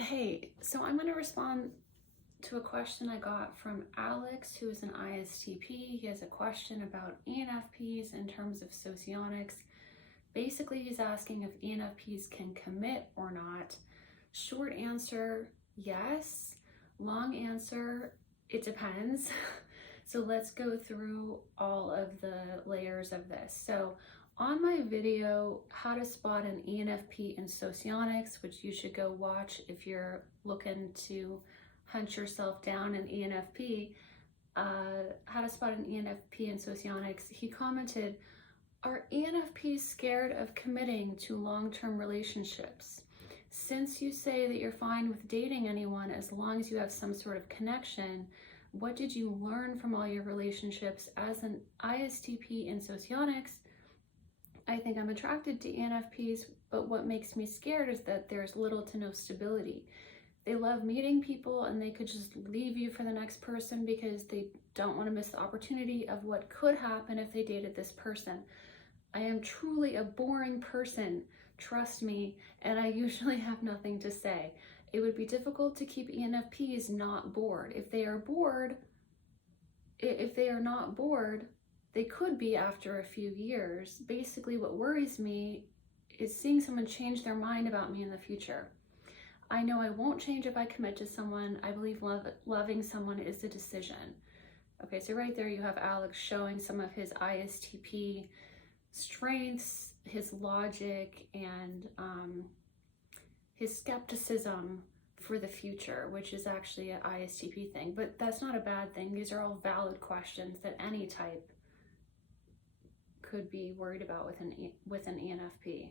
Hey, so I'm going to respond to a question I got from Alex, who is an ISTP. He has a question about ENFPs in terms of socionics. Basically, he's asking if ENFPs can commit or not. Short answer, yes. Long answer, it depends. So let's go through all of the layers of this. So on my video, how to spot an ENFP in Socionics, which you should go watch if you're looking to hunt yourself down an ENFP, how to spot an ENFP in Socionics, he commented, are ENFPs scared of committing to long-term relationships? Since you say that you're fine with dating anyone as long as you have some sort of connection, what did you learn from all your relationships? As an ISTP in Socionics, I think I'm attracted to ENFPs, but what makes me scared is that there's little to no stability. They love meeting people and they could just leave you for the next person because they don't want to miss the opportunity of what could happen if they dated this person. I am truly a boring person, trust me, and I usually have nothing to say. It would be difficult to keep ENFPs not bored. If they are not bored, they could be after a few years. Basically, what worries me is seeing someone change their mind about me in the future. I know I won't change if I commit to someone. I believe loving someone is a decision. Okay, so right there you have Alex showing some of his ISTP strengths, his logic, and his skepticism for the future, which is actually an ISTP thing. But that's not a bad thing. These are all valid questions that any type could be worried about with an ENFP.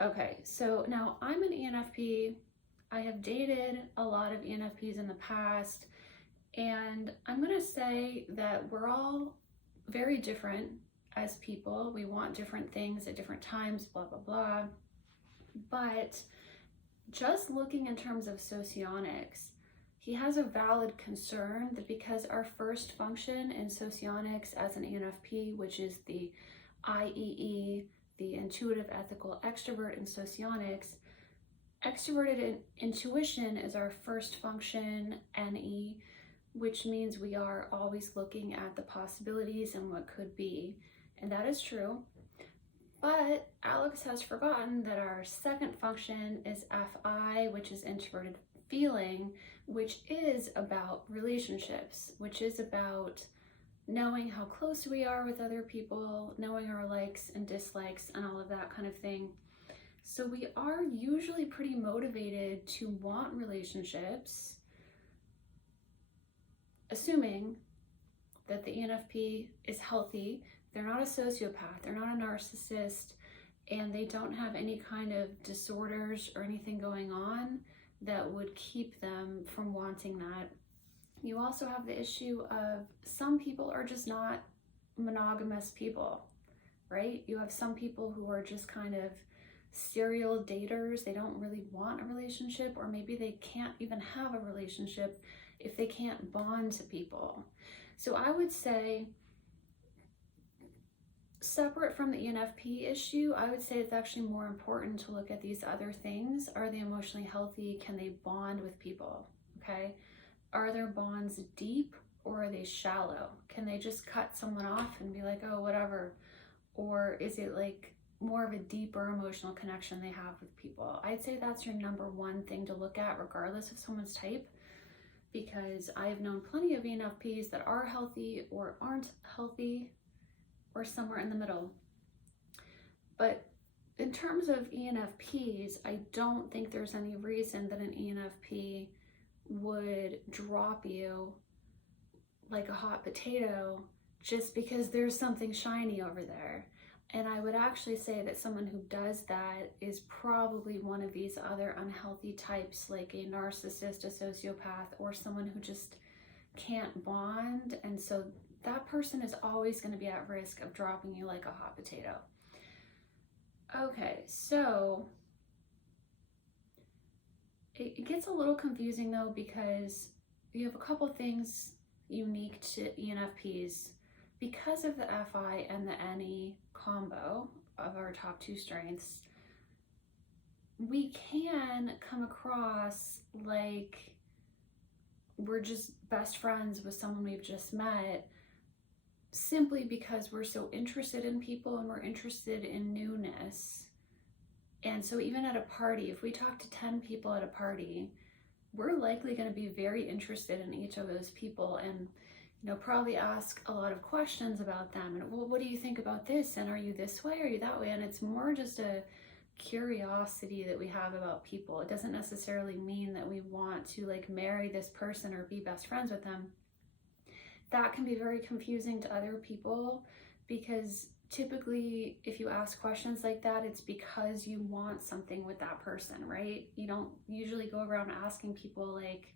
Okay, so now I'm an ENFP. I have dated a lot of ENFPs in the past, and I'm gonna say that we're all very different as people. We want different things at different times, blah, blah, blah. But just looking in terms of Socionics, he has a valid concern that because our first function in Socionics as an ENFP, which is the IEE, the intuitive ethical extrovert in Socionics, extroverted intuition is our first function, NE, which means we are always looking at the possibilities and what could be. And that is true. But Alex has forgotten that our second function is FI, which is introverted feeling, which is about relationships, which is about knowing how close we are with other people, knowing our likes and dislikes and all of that kind of thing. So we are usually pretty motivated to want relationships, assuming that the ENFP is healthy. They're not a sociopath, they're not a narcissist, and they don't have any kind of disorders or anything going on that would keep them from wanting that. You also have the issue of some people are just not monogamous people, right? You have some people who are just kind of serial daters. They don't really want a relationship, or maybe they can't even have a relationship if they can't bond to people. So I would say, separate from the ENFP issue, I would say it's actually more important to look at these other things. Are they emotionally healthy? Can they bond with people? Okay. Are their bonds deep or are they shallow? Can they just cut someone off and be like, oh, whatever? Or is it like more of a deeper emotional connection they have with people? I'd say that's your number one thing to look at regardless of someone's type, because I've known plenty of ENFPs that are healthy or aren't healthy or somewhere in the middle. But in terms of ENFPs, I don't think there's any reason that an ENFP would drop you like a hot potato just because there's something shiny over there. And I would actually say that someone who does that is probably one of these other unhealthy types, like a narcissist, a sociopath, or someone who just can't bond. And so that person is always going to be at risk of dropping you like a hot potato. Okay, so it gets a little confusing though, because you have a couple things unique to ENFPs. Because of the FI and the NE combo of our top two strengths, we can come across like we're just best friends with someone we've just met, simply because we're so interested in people and we're interested in newness. And so even at a party, if we talk to 10 people at a party, we're likely going to be very interested in each of those people and, you know, probably ask a lot of questions about them. And, well, what do you think about this? And are you this way? Are you that way? And it's more just a curiosity that we have about people. It doesn't necessarily mean that we want to like marry this person or be best friends with them. That can be very confusing to other people, because typically if you ask questions like that, it's because you want something with that person, right? You don't usually go around asking people like,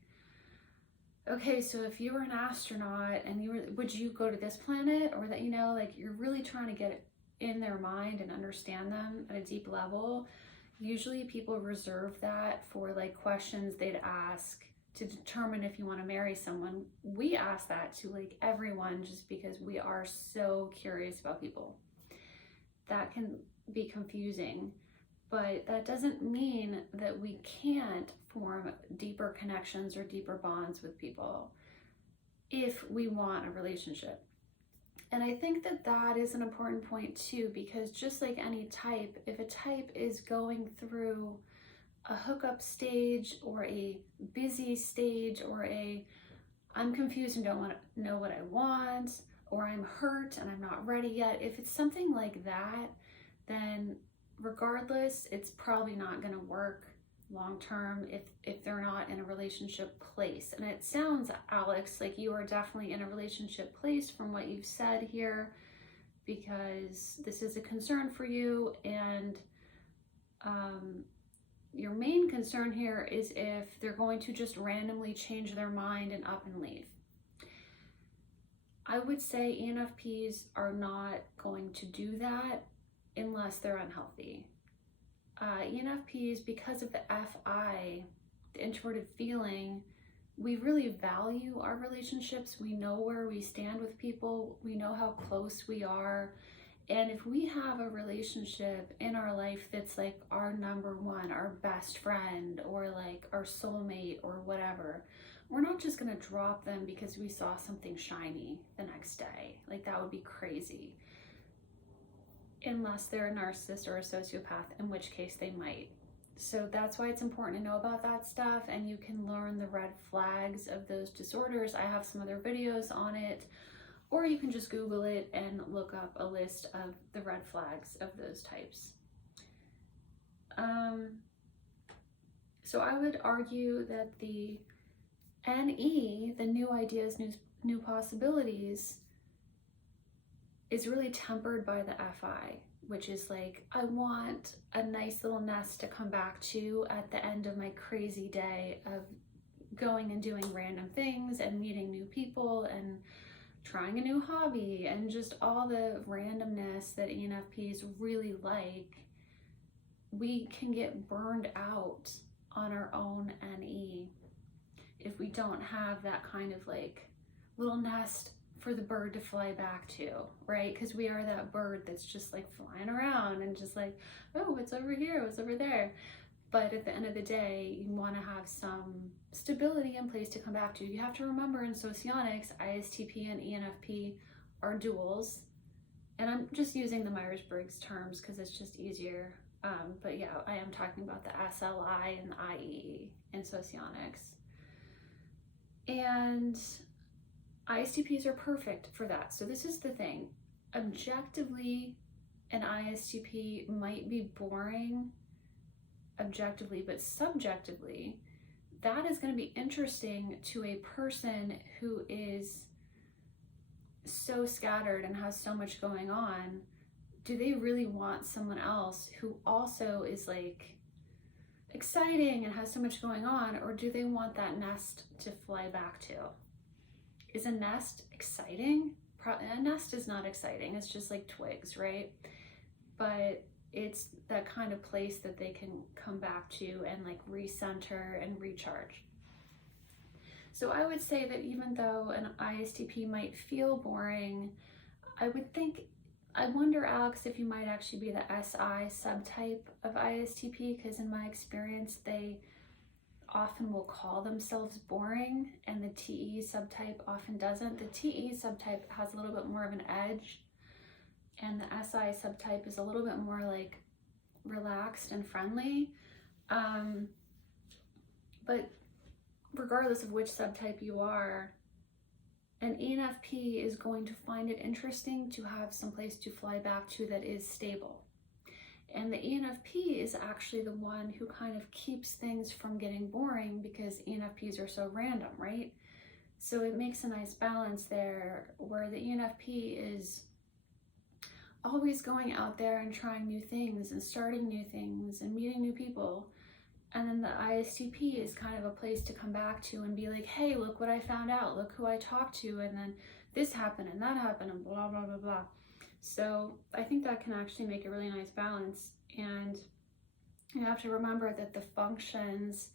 okay, so if you were an astronaut and would you go to this planet? Or that, you know, like you're really trying to get in their mind and understand them at a deep level. Usually people reserve that for like questions they'd ask to determine if you want to marry someone. We ask that to like everyone just because we are so curious about people. That can be confusing, but that doesn't mean that we can't form deeper connections or deeper bonds with people if we want a relationship. And I think that that is an important point too, because just like any type, if a type is going through a hookup stage or a busy stage or a I'm confused and don't know what I want, or I'm hurt and I'm not ready yet, if it's something like that, then regardless, it's probably not going to work long term if they're not in a relationship place. And it sounds, Alex, like you are definitely in a relationship place from what you've said here, because this is a concern for you. And your main concern here is if they're going to just randomly change their mind and up and leave. I would say ENFPs are not going to do that unless they're unhealthy. ENFPs, because of the FI, the introverted feeling, we really value our relationships. We know where we stand with people. We know how close we are. And if we have a relationship in our life that's like our number one, our best friend, or like our soulmate or whatever, we're not just gonna drop them because we saw something shiny the next day. Like that would be crazy. Unless they're a narcissist or a sociopath, in which case they might. So that's why it's important to know about that stuff, and you can learn the red flags of those disorders. I have some other videos on it, or you can just Google it and look up a list of the red flags of those types. So I would argue that the NE, the new ideas, new possibilities, is really tempered by the FI, which is like, I want a nice little nest to come back to at the end of my crazy day of going and doing random things and meeting new people and trying a new hobby and just all the randomness that ENFPs really like. We can get burned out on our own NE if we don't have that kind of like little nest for the bird to fly back to, right? Because we are that bird that's just like flying around and just like, oh, what's over here, what's over there. But at the end of the day, you want to have some stability in place to come back to. You have to remember in Socionics, ISTP and ENFP are duals. And I'm just using the Myers-Briggs terms because it's just easier. But yeah, I am talking about the SLI and the IE in Socionics. And ISTPs are perfect for that. So this is the thing. Objectively, an ISTP might be boring objectively, but subjectively, that is going to be interesting to a person who is so scattered and has so much going on. Do they really want someone else who also is like exciting and has so much going on, or do they want that nest to fly back to? Is a nest exciting? A nest is not exciting. It's just like twigs, right? But it's that kind of place that they can come back to and like recenter and recharge. So I would say that even though an ISTP might feel boring, I wonder, Alex, if you might actually be the SI subtype of ISTP, because in my experience, they often will call themselves boring, and the TE subtype often doesn't. The TE subtype has a little bit more of an edge, and the SI subtype is a little bit more like relaxed and friendly. But regardless of which subtype you are, an ENFP is going to find it interesting to have some place to fly back to that is stable. And the ENFP is actually the one who kind of keeps things from getting boring, because ENFPs are so random, right? So it makes a nice balance there, where the ENFP is always going out there and trying new things and starting new things and meeting new people. And then the ISTP is kind of a place to come back to and be like, hey, look what I found out, look who I talked to, and then this happened and that happened and blah, blah, blah, blah. So I think that can actually make a really nice balance. And you have to remember that the functions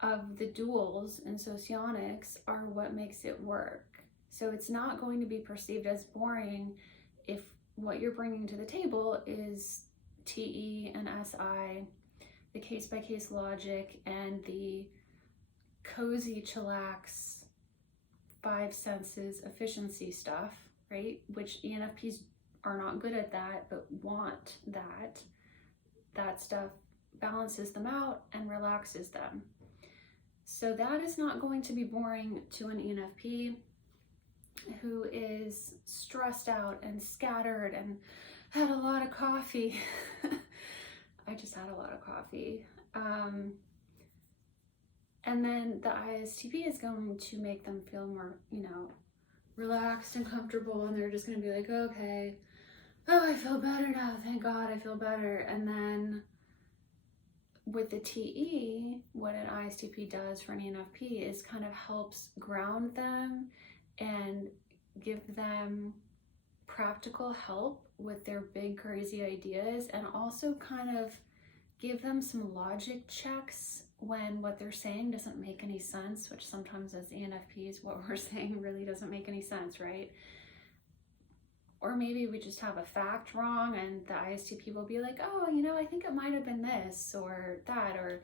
of the duals in Socionics are what makes it work. So it's not going to be perceived as boring if what you're bringing to the table is TE and SI, the case-by-case logic, and the cozy, chillax, five senses efficiency stuff, right? Which ENFPs are not good at that, but want that. That stuff balances them out and relaxes them. So that is not going to be boring to an ENFP who is stressed out and scattered and had a lot of coffee. I just had a lot of coffee. And then the ISTP is going to make them feel more, relaxed and comfortable, and they're just going to be like, okay, oh, I feel better now, thank God I feel better. And then with the TE, what an ISTP does for an ENFP is kind of helps ground them and give them practical help with their big crazy ideas, and also kind of give them some logic checks when what they're saying doesn't make any sense, which sometimes as ENFPs what we're saying really doesn't make any sense, right? Or maybe we just have a fact wrong and the ISTP will be like, oh, I think it might have been this or that, or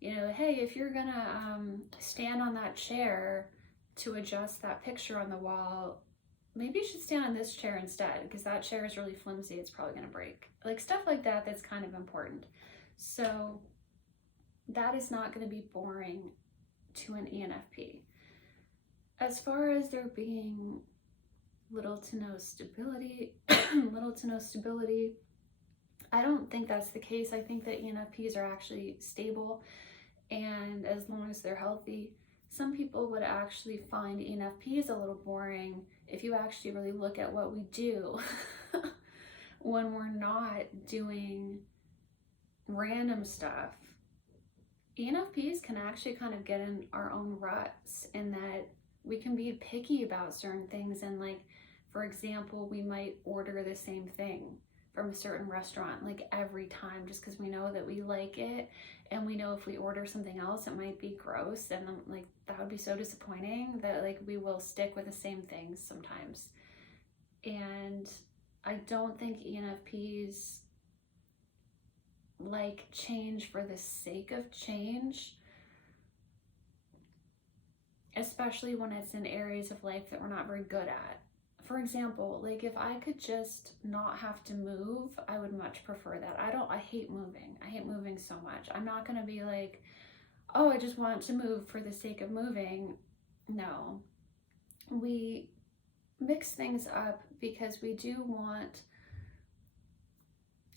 hey, if you're gonna stand on that chair to adjust that picture on the wall, maybe you should stand on this chair instead, because that chair is really flimsy, it's probably gonna break. Like stuff like that, that's kind of important. So that is not gonna be boring to an ENFP. As far as there being little to no stability, I don't think that's the case. I think that ENFPs are actually stable, and as long as they're healthy. Some people would actually find ENFPs a little boring if you actually really look at what we do when we're not doing random stuff. ENFPs can actually kind of get in our own ruts, in that we can be picky about certain things, and like, for example, we might order the same thing from a certain restaurant like every time, just because we know that we like it, and we know if we order something else it might be gross, and like that would be so disappointing that like we will stick with the same things sometimes. And I don't think ENFPs like change for the sake of change, especially when it's in areas of life that we're not very good at. For example, like if I could just not have to move, I would much prefer that. I hate moving. I hate moving so much. I'm not gonna be like, oh, I just want to move for the sake of moving. No, we mix things up because we do want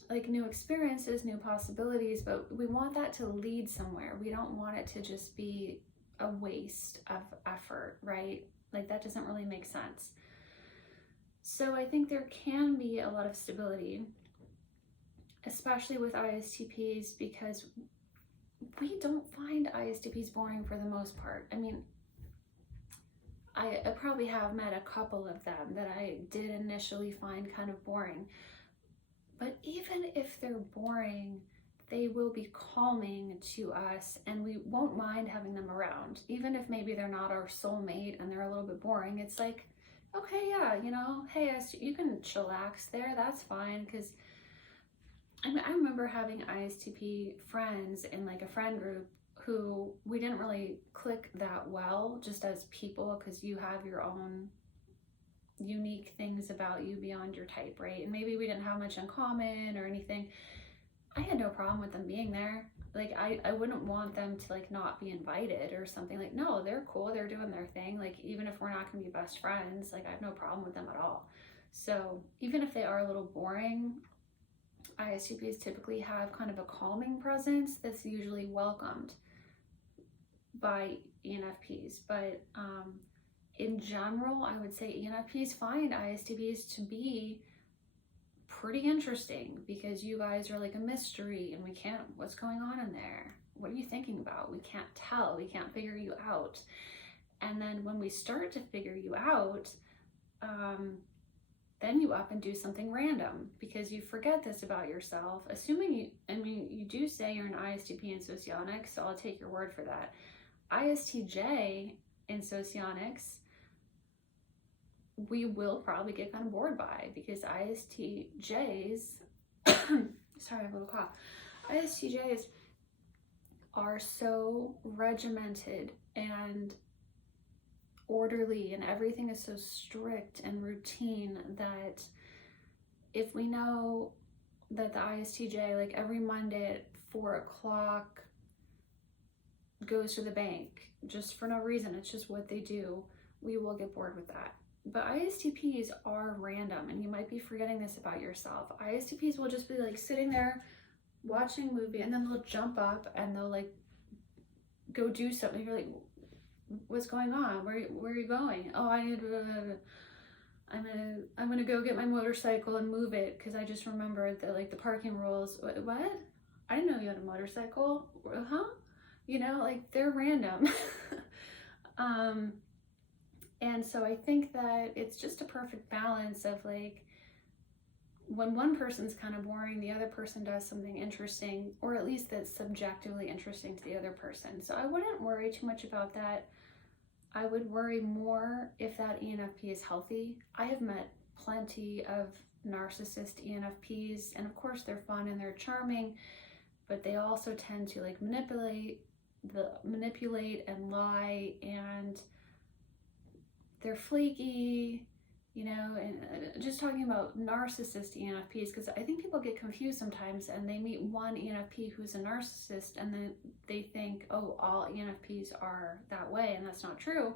like new experiences, new possibilities, but we want that to lead somewhere. We don't want it to just be a waste of effort, right? Like that doesn't really make sense. So I think there can be a lot of stability, especially with ISTPs, because we don't find ISTPs boring for the most part. I mean, I probably have met a couple of them that I did initially find kind of boring. But even if they're boring, they will be calming to us, and we won't mind having them around. Even if maybe they're not our soulmate and they're a little bit boring, it's like, okay, yeah, hey, you can chillax there, that's fine. Because I remember having ISTP friends in like a friend group who we didn't really click that well just as people, because you have your own unique things about you beyond your type, right? And maybe we didn't have much in common or anything. I had no problem with them being there. Like, I wouldn't want them to like not be invited or something. Like, no, they're cool, they're doing their thing. Like, even if we're not gonna be best friends, like I have no problem with them at all. So even if they are a little boring, ISTPs typically have kind of a calming presence that's usually welcomed by ENFPs. But in general, I would say ENFPs find ISTPs to be pretty interesting, because you guys are like a mystery and we can't, what's going on in there? What are you thinking about? We can't tell, we can't figure you out. And then when we start to figure you out, then you up and do something random because you forget this about yourself. Assuming you, I mean, you do say you're an ISTP in Socionics, so I'll take your word for that. ISTJ in Socionics, we will probably get kind of bored by, because ISTJs, sorry, I have a little cough. ISTJs are so regimented and orderly, and everything is so strict and routine that if we know that the ISTJ, like every Monday at 4 o'clock, goes to the bank just for no reason, it's just what they do, we will get bored with that. But ISTPs are random, and you might be forgetting this about yourself. ISTPs will just be like sitting there watching a movie, and then they'll jump up and they'll like go do something. You're like, what's going on? Where are you going? Oh, I'm gonna go get my motorcycle and move it because I just remembered that like the parking rules. What? I didn't know you had a motorcycle. Huh? You know, like they're random. And so I think that it's just a perfect balance of like, when one person's kind of boring, the other person does something interesting, or at least that's subjectively interesting to the other person. So I wouldn't worry too much about that. I would worry more if that ENFP is healthy. I have met plenty of narcissist ENFPs, and of course they're fun and they're charming, but they also tend to like manipulate and lie, and they're flaky, you know. And just talking about narcissist ENFPs, because I think people get confused sometimes and they meet one ENFP who's a narcissist and then they think, oh, all ENFPs are that way, and that's not true.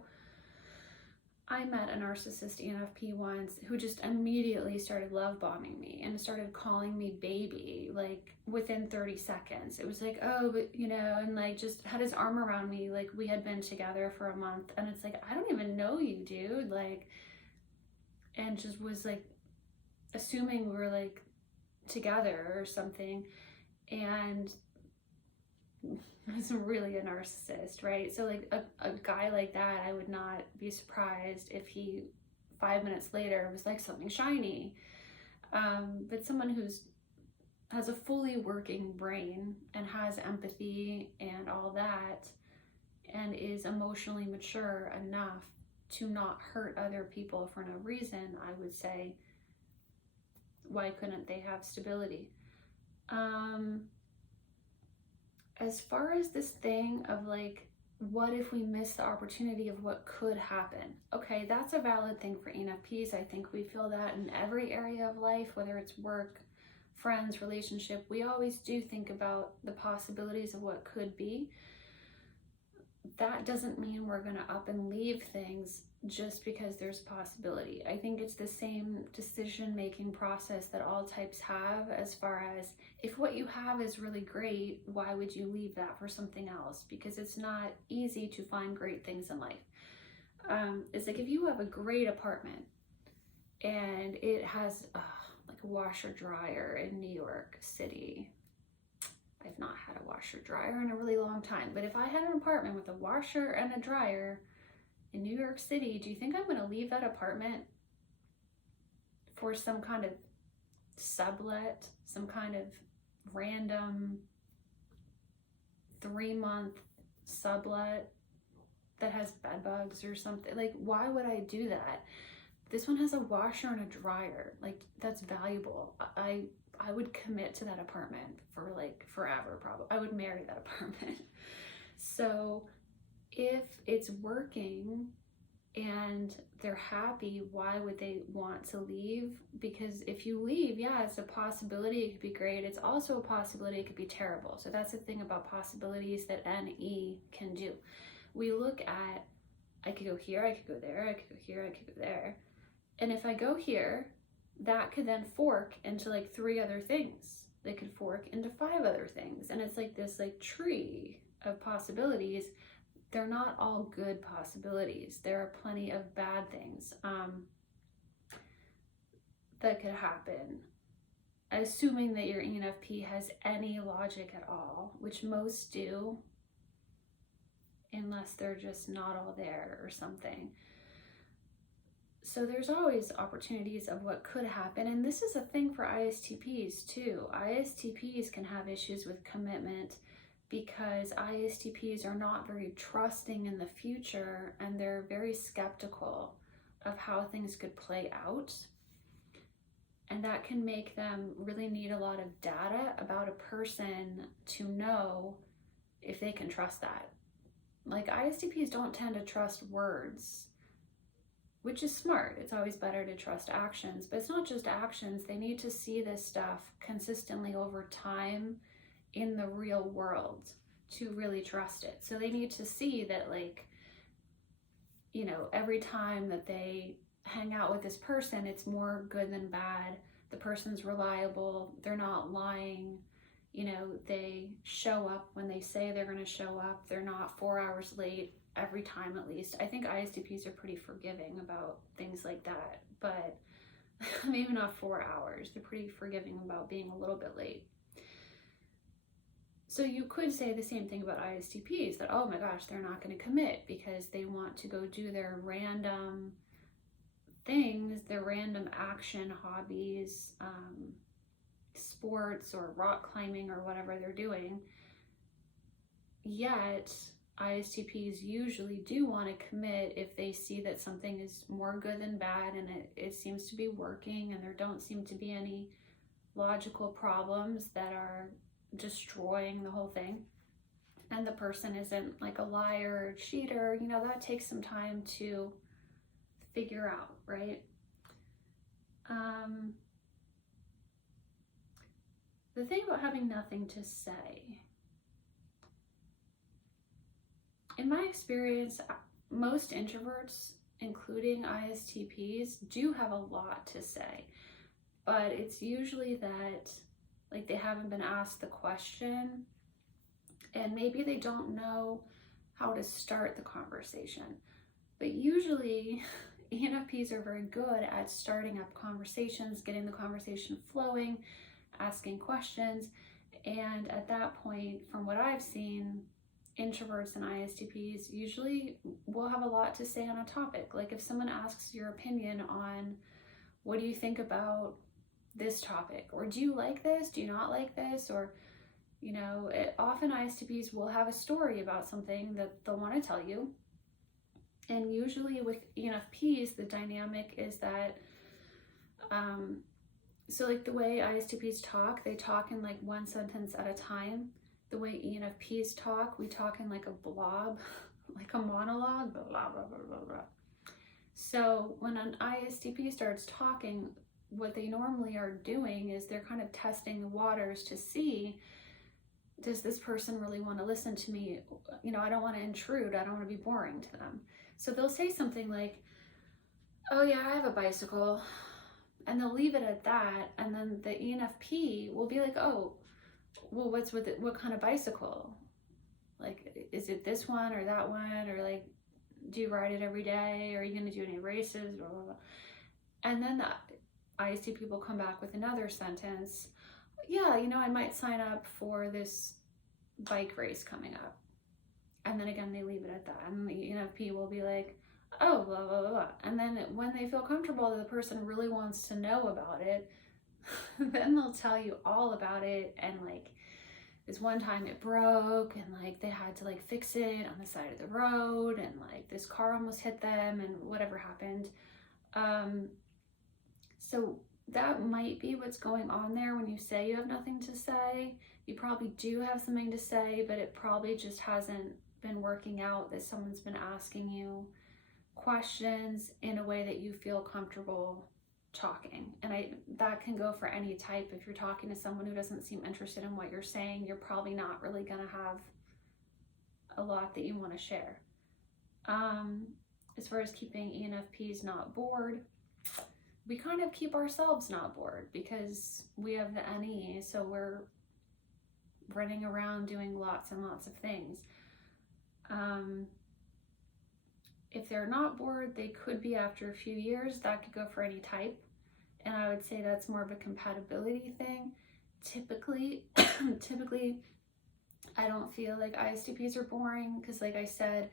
I met a narcissist ENFP once who just immediately started love bombing me and started calling me baby, like within 30 seconds. It was like, oh, but you know, and like just had his arm around me like we had been together for a month. And it's like, I don't even know you, dude. Like, and just was like assuming we were like together or something. And is really a narcissist, right? So like a guy like that, I would not be surprised if he 5 minutes later was like something shiny. But someone has a fully working brain and has empathy and all that, and is emotionally mature enough to not hurt other people for no reason, I would say, why couldn't they have stability? As far as this thing of like, what if we miss the opportunity of what could happen? Okay, that's a valid thing for ENFPs. I think we feel that in every area of life, whether it's work, friends, relationship, we always do think about the possibilities of what could be. That doesn't mean we're gonna up and leave things just because there's a possibility. I think it's the same decision-making process that all types have, as far as if what you have is really great, why would you leave that for something else? Because it's not easy to find great things in life. It's like if you have a great apartment and it has like a washer dryer in New York City. I've not had a washer dryer in a really long time, but if I had an apartment with a washer and a dryer in New York City, do you think I'm gonna leave that apartment for some kind of sublet, some kind of random 3-month sublet that has bed bugs or something? Like, why would I do that? This one has a washer and a dryer. Like, that's valuable. I would commit to that apartment for like forever, probably. I would marry that apartment. So if it's working and they're happy, why would they want to leave? Because if you leave, yeah, it's a possibility, it could be great. It's also a possibility it could be terrible. So that's the thing about possibilities that NE can do. We look at, I could go here, I could go there, I could go here, I could go there. And if I go here, that could then fork into like 3 other things. They could fork into 5 other things. And it's like this like tree of possibilities. They're not all good possibilities. There are plenty of bad things that could happen, assuming that your ENFP has any logic at all, which most do, unless they're just not all there or something. So there's always opportunities of what could happen. And this is a thing for ISTPs too. ISTPs can have issues with commitment because ISTPs are not very trusting in the future, and they're very skeptical of how things could play out. And that can make them really need a lot of data about a person to know if they can trust that. Like, ISTPs don't tend to trust words, which is smart. It's always better to trust actions, but it's not just actions. They need to see this stuff consistently over time in the real world to really trust it. So they need to see that, like, you know, every time that they hang out with this person, it's more good than bad. The person's reliable, they're not lying, you know, they show up when they say they're going to show up, they're not 4 hours late every time. At least I think ISTPs are pretty forgiving about things like that, but maybe not 4 hours. They're pretty forgiving about being a little bit late. So you could say the same thing about ISTPs, that, oh my gosh, they're not going to commit because they want to go do their random things, their random action hobbies, sports or rock climbing or whatever they're doing. Yet ISTPs usually do want to commit if they see that something is more good than bad and it seems to be working, and there don't seem to be any logical problems that are destroying the whole thing, and the person isn't like a liar or cheater. You know, that takes some time to figure out, right? The thing about having nothing to say, in my experience, most introverts, including ISTPs, do have a lot to say, but it's usually that, like, they haven't been asked the question, and maybe they don't know how to start the conversation. But usually ENFPs are very good at starting up conversations, getting the conversation flowing, asking questions, and at that point, from what I've seen, introverts and ISTPs usually will have a lot to say on a topic. Like, if someone asks your opinion on, what do you think about this topic, or do you like this, do you not like this, or, you know, often ISTPs will have a story about something that they'll want to tell you. And usually with ENFPs, the dynamic is that so like the way ISTPs talk, they talk in like one sentence at a time. The way ENFPs talk, we talk in like a blob, like a monologue, blah, blah, blah, blah, blah. So when an ISTP starts talking, what they normally are doing is they're kind of testing the waters to see, does this person really want to listen to me? You know, I don't want to intrude. I don't want to be boring to them. So they'll say something like, oh yeah, I have a bicycle. And they'll leave it at that. And then the ENFP will be like, oh, well, what's with it? What kind of bicycle? Like, is it this one or that one? Or like, do you ride it every day? Are you going to do any races? Blah, blah, blah. And then the ISTP will come back with another sentence. Yeah, you know, I might sign up for this bike race coming up. And then again, they leave it at that. And the ENFP will be like, oh, blah, blah, blah, blah. And then when they feel comfortable that the person really wants to know about it, then they'll tell you all about it. And like, this one time it broke, and like they had to like fix it on the side of the road, and like this car almost hit them, and whatever happened. So that might be what's going on there when you say you have nothing to say. You probably do have something to say, but it probably just hasn't been working out, that someone's been asking you questions in a way that you feel comfortable talking. And that can go for any type. If you're talking to someone who doesn't seem interested in what you're saying, you're probably not really going to have a lot that you want to share. As far as keeping ENFPs not bored, we kind of keep ourselves not bored because we have the NE, so we're running around doing lots and lots of things. If they're not bored, they could be after a few years. That could go for any type. And I would say that's more of a compatibility thing. Typically, I don't feel like ISTPs are boring because, like I said,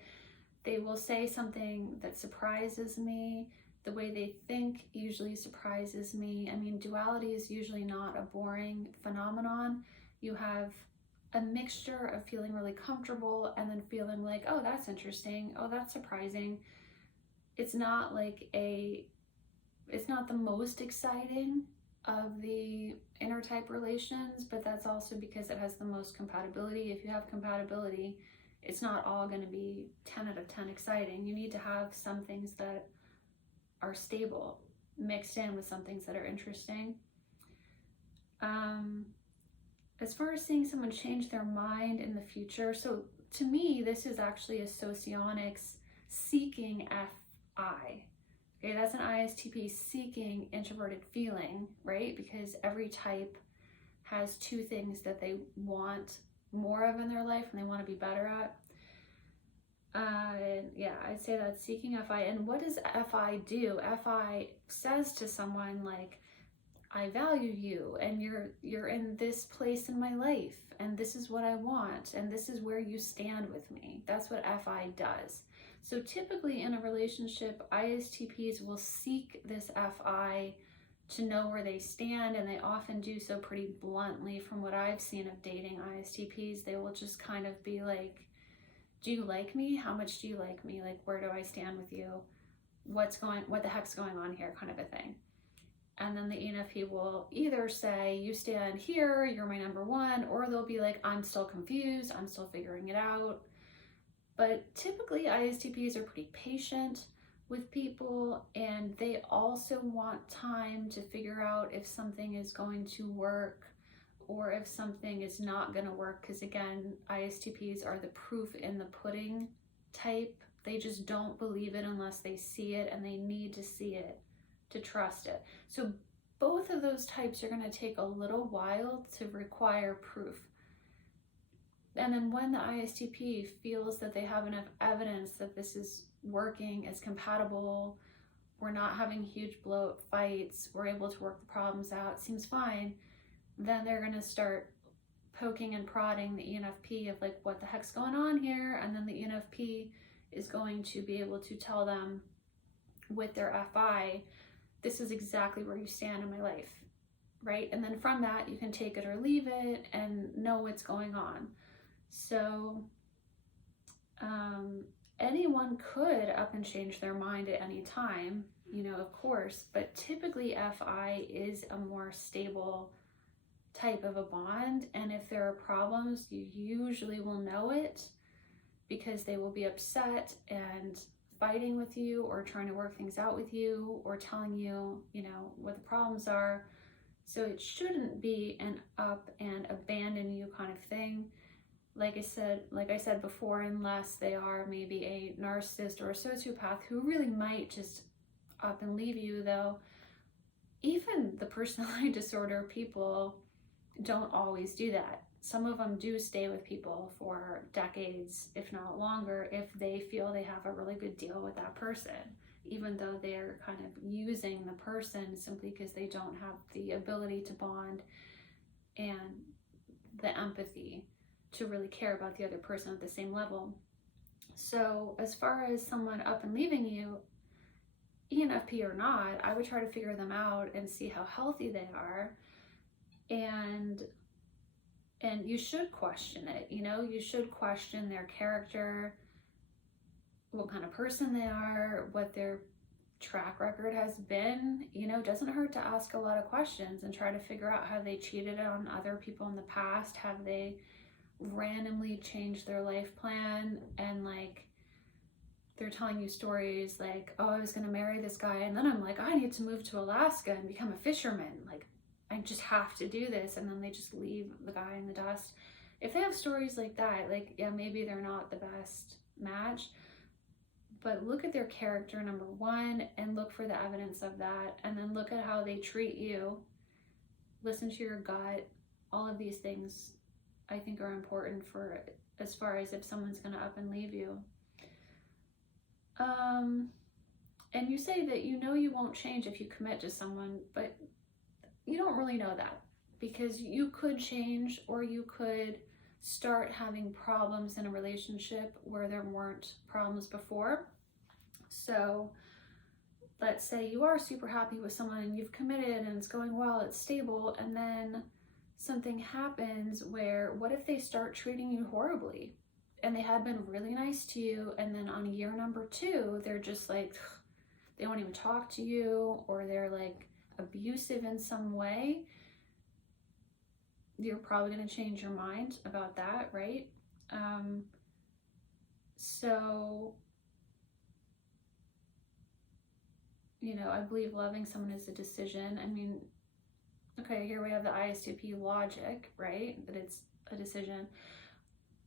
they will say something that surprises me. The way they think usually surprises me. I mean, duality is usually not a boring phenomenon. You have a mixture of feeling really comfortable and then feeling like, oh, that's interesting, oh, that's surprising. It's not the most exciting of the inner type relations, but that's also because it has the most compatibility. If you have compatibility, it's not all going to be 10 out of 10 exciting. You need to have some things that are stable mixed in with some things that are interesting. As far as seeing someone change their mind in the future, so to me, this is actually a Socionics seeking FI. Okay, that's an ISTP seeking introverted feeling, right? Because every type has two things that they want more of in their life and they want to be better at. Yeah, I'd say that's seeking FI. And what does FI do? FI says to someone like, I value you and you're in this place in my life and this is what I want and this is where you stand with me. That's what FI does. So typically in a relationship, ISTPs will seek this FI to know where they stand, and they often do so pretty bluntly. From what I've seen of dating ISTPs, they will just kind of be like, do you like me? How much do you like me? Like, where do I stand with you? What the heck's going on here, kind of a thing. And then the ENFP will either say, you stand here, you're my number one, or they'll be like, I'm still confused, I'm still figuring it out. But typically ISTPs are pretty patient with people, and they also want time to figure out if something is going to work or if something is not going to work. Because again, ISTPs are the proof in the pudding type. They just don't believe it unless they see it, and they need to see it to trust it. So both of those types are going to take a little while to require proof. And then when the ISTP feels that they have enough evidence that this is working, it's compatible, we're not having huge blow-up fights, we're able to work the problems out, seems fine, then they're going to start poking and prodding the ENFP of like, what the heck's going on here? And then the ENFP is going to be able to tell them with their FI, this is exactly where you stand in my life, right? And then from that, you can take it or leave it and know what's going on. So anyone could up and change their mind at any time, you know, of course, but typically FI is a more stable type of a bond. And if there are problems, you usually will know it because they will be upset and fighting with you or trying to work things out with you or telling you, you know, what the problems are. So it shouldn't be an up and abandon you kind of thing. Like I said before, unless they are maybe a narcissist or a sociopath who really might just up and leave you, though. Even the personality disorder people don't always do that. Some of them do stay with people for decades, if not longer, if they feel they have a really good deal with that person, even though they're kind of using the person simply because they don't have the ability to bond and the empathy to really care about the other person at the same level. So as far as someone up and leaving you, ENFP or not, I would try to figure them out and see how healthy they are. And you should question it, you know, you should question their character, what kind of person they are, what their track record has been. You know, it doesn't hurt to ask a lot of questions and try to figure out, have they cheated on other people in the past? Have they randomly change their life plan, and like they're telling you stories like, oh, I was gonna marry this guy, and then I'm like, I need to move to Alaska and become a fisherman. Like, I just have to do this. And then they just leave the guy in the dust. If they have stories like that, like, yeah, maybe they're not the best match, but look at their character, number one, and look for the evidence of that. And then look at how they treat you. Listen to your gut. All of these things I think are important for as far as if someone's gonna up and leave you. And you say that you know you won't change if you commit to someone, but you don't really know that, because you could change, or you could start having problems in a relationship where there weren't problems before. So let's say you are super happy with someone and you've committed and it's going well, it's stable, and then something happens where, what if they start treating you horribly? And they had been really nice to you, and then on year number 2, they're just like, they won't even talk to you, or they're like abusive in some way. You're probably going to change your mind about that, right? So, you know, I believe loving someone is a decision. I mean, okay, here we have the Istp logic, right? That it's a decision.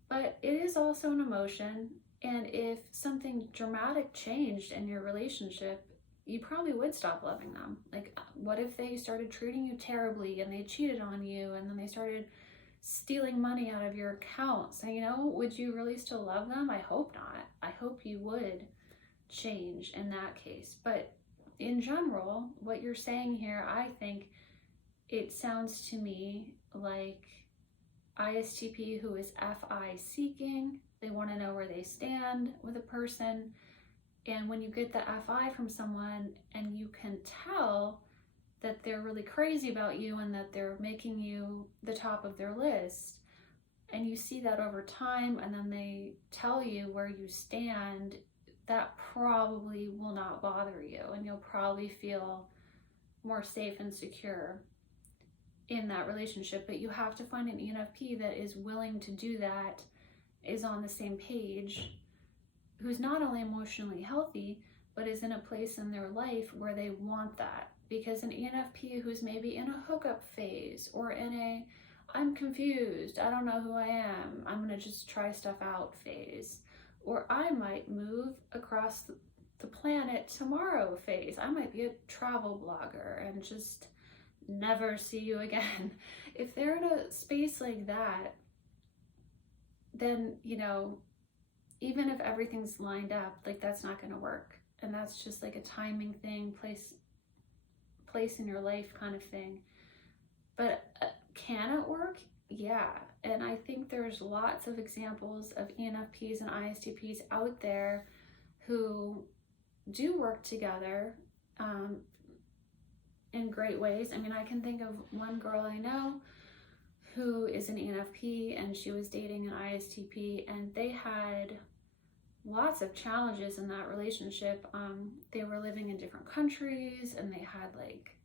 But it is also an emotion, and if something dramatic changed in your relationship, you probably would stop loving them. Like, what if they started treating you terribly and they cheated on you, and then they started stealing money out of your account? So, you know, would you really still love them? I hope not. I hope you would change in that case. But in general, what you're saying here, I think it sounds to me like Istp who is Fi seeking. They want to know where they stand with a person. And when you get the Fi from someone and you can tell that they're really crazy about you and that they're making you the top of their list, and you see that over time, and then they tell you where you stand, that probably will not bother you, and you'll probably feel more safe and secure in that relationship. But you have to find an ENFP that is willing to do that, is on the same page, who's not only emotionally healthy, but is in a place in their life where they want that. Because an ENFP who's maybe in a hookup phase, or in a I'm confused, I don't know who I am, I'm gonna just try stuff out phase, or I might move across the planet tomorrow phase, I might be a travel blogger and just never see you again. If they're in a space like that, then, you know, even if everything's lined up, like, that's not going to work. And that's just like a timing thing, place in your life kind of thing. But can it work? Yeah. And I think there's lots of examples of ENFPs and ISTPs out there who do work together in great ways. I mean, I can think of one girl I know who is an ENFP, and she was dating an ISTP, and they had lots of challenges in that relationship. They were living in different countries, and they had like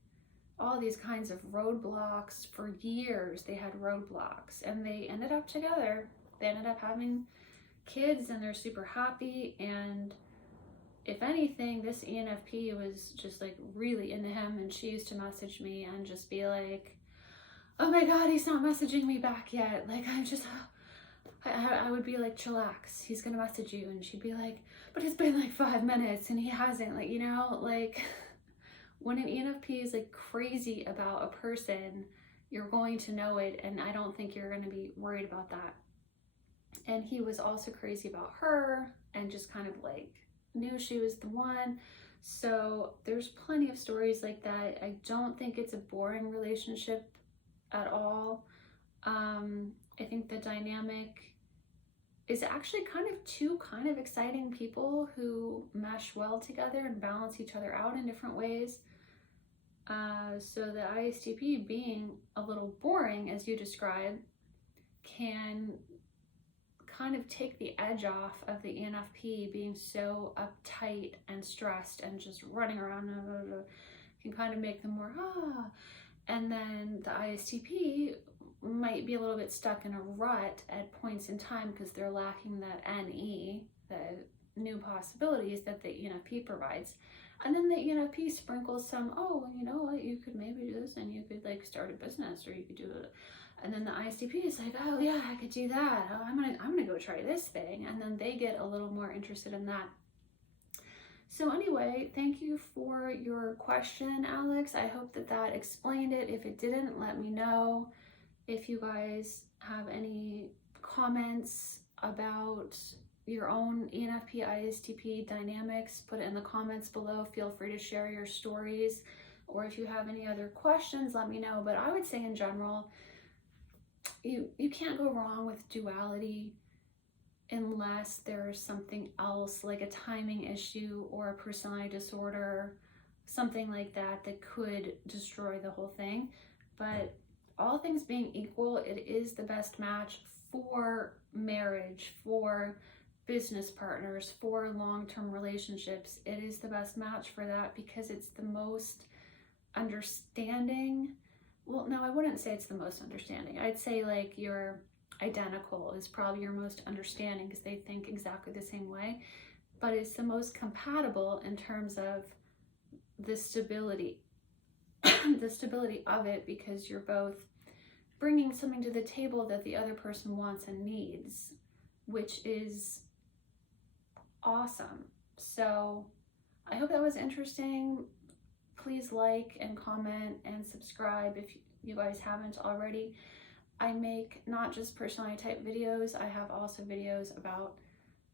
all these kinds of roadblocks. For years they had roadblocks, and they ended up together. They ended up having kids, and they're super happy. And if anything, this ENFP was just like really into him, and she used to message me and just be like, oh my God, he's not messaging me back yet. Like, I would be like, chillax, he's gonna message you. And she'd be like, but it's been like 5 minutes and he hasn't. Like, you know, like, when an ENFP is like crazy about a person, you're going to know it. And I don't think you're gonna be worried about that. And he was also crazy about her, and just kind of like knew she was the one. So there's plenty of stories like that. I don't think it's a boring relationship at all. I think the dynamic is actually kind of two kind of exciting people who mesh well together and balance each other out in different ways. So the ISTP being a little boring, as you described, can kind of take the edge off of the ENFP being so uptight and stressed and just running around, can kind of make them more, and then the ISTP might be a little bit stuck in a rut at points in time because they're lacking that NE, the new possibilities that the ENFP provides. And then the ENFP sprinkles some, oh, you know what, you could maybe do this and you could like start a business or you could do it. And then the Istp is like, oh yeah, I could do that. Oh, I'm gonna go try this thing. And then they get a little more interested in that. So anyway, thank you for your question, Alex. I hope that explained it. If it didn't, let me know. If you guys have any comments about your own ENFP, ISTP dynamics, put it in the comments below. Feel free to share your stories. Or if you have any other questions, let me know. But I would say in general, you can't go wrong with duality unless there's something else like a timing issue or a personality disorder, something like that could destroy the whole thing. But all things being equal, it is the best match for marriage, for business partners, for long-term relationships. It is the best match for that because it's the most understanding. Well, no, I wouldn't say it's the most understanding. I'd say like your identical is probably your most understanding because they think exactly the same way, but it's the most compatible in terms of the stability the stability of it, because you're both bringing something to the table that the other person wants and needs, which is awesome. So I hope that was interesting. Please like and comment and subscribe if you guys haven't already. I make not just personality type videos, I have also videos about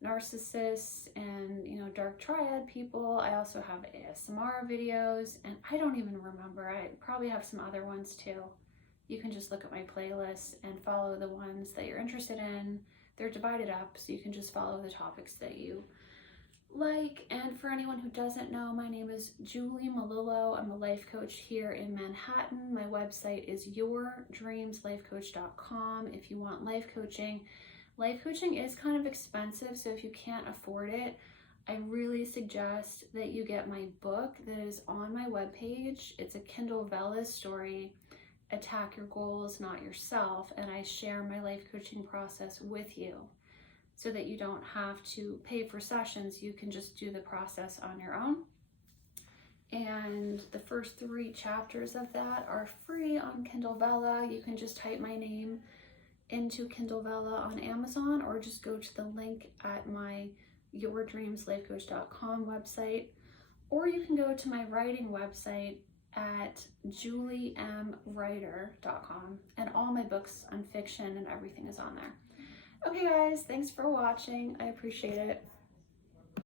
narcissists and dark triad people. I also have ASMR videos, and I don't even remember, I probably have some other ones too. You can just look at my playlist and follow the ones that you're interested in. They're divided up, so you can just follow the topics that you like. And for anyone who doesn't know, my name is Julie Malillo. I'm a life coach here in Manhattan. My website is yourdreamslifecoach.com. If you want life coaching is kind of expensive, so if you can't afford it, I really suggest that you get my book that is on my webpage. It's a Kindle Vella story, Attack Your Goals, Not Yourself, and I share my life coaching process with you, so that you don't have to pay for sessions. You can just do the process on your own. And the first 3 chapters of that are free on Kindle Vella. You can just type my name into Kindle Vella on Amazon, or just go to the link at my yourdreamslifecoach.com website, or you can go to my writing website at juliemwriter.com, and all my books on fiction and everything is on there. Okay guys, thanks for watching. I appreciate it.